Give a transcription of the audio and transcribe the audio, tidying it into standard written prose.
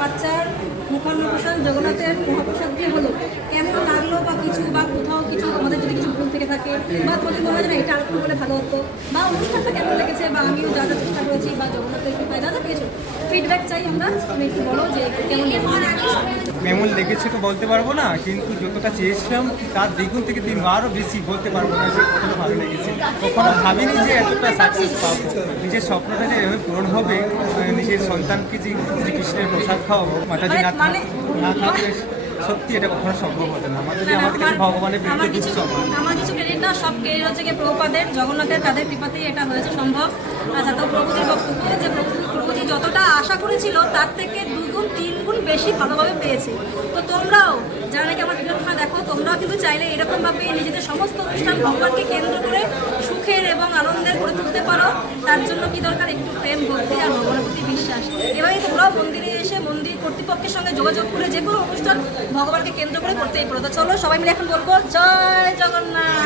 বাচ্চার মুখান্নপ্রসাদ জগন্নাথের মহাপ্রসাদ দিয়ে হলো, কেমন লাগলো বা কিছু বা কোথাও কিছু আমাদের যদি কিছু ভুল থেকে থাকে বা তোমাদের মনে হয় না এটা আরেকটু বলে ভালো হতো, বা অনুষ্ঠানটা কেমন লেগেছে, বা আমিও যা যা চেষ্টা করেছি বা জগন্নাথের কৃপায় যা যা পেয়েছো ফিডব্যাক চাই আমরা। তুমি একটু বলো যে কেমন কেমন লেগেছে তো বলতে পারবো না, কিন্তু যতটা চেয়েছিলাম তার দ্বিগুণ থেকে তিনবারও বেশি বলতে পারবো না যে কতটা ভালো লেগেছে। কখনো ভাবিনি যে এতটা সাকসেস পাবো, নিজের স্বপ্নটা যে এভাবে পূরণ হবে, নিজের সন্তানকে যে শ্রীকৃষ্ণের প্রসাদ খাওয়াবো মাতাজি না থাকলে সত্যি এটা কখনো সম্ভব হতো না। আমাদের কাছে ভগবানের বিরুদ্ধে সম্ভব। আমার কিছু ক্রেডিট না, সব ক্রেডিট হচ্ছে কি প্রভুপাদের, জগন্নাথের, তাদের কৃপাতেই এটা হয়েছে সম্ভব। আচ্ছা, তো প্রভুজির বক্তব্য যে প্রভুজি যতটা আশা করেছিল তার থেকে 2 গুণ 3 গুণ বেশি ভালোভাবে পেয়েছে। তো তোমরাও যারা নাকি আমার ভিডিওটা দেখো, তোমরাও কিন্তু চাইলে এরকমভাবে নিজেদের সমস্ত অনুষ্ঠান ভগবানকে কেন্দ্র করে সুখের এবং আনন্দের করে তুলতে পারো। তার জন্য কি দরকার? একটু প্রেম, ভক্তি আর ভগবানের প্রতি বিশ্বাস। এভাবেই তোমরাও মন্দিরে এসে মন্দির কর্তৃপক্ষের সঙ্গে যোগাযোগ করে যে কোনো অনুষ্ঠান ভগবানকে কেন্দ্র করে করতেই পারো। তো চলো সবাই মিলে এখন বলবো জয় জগন্নাথ।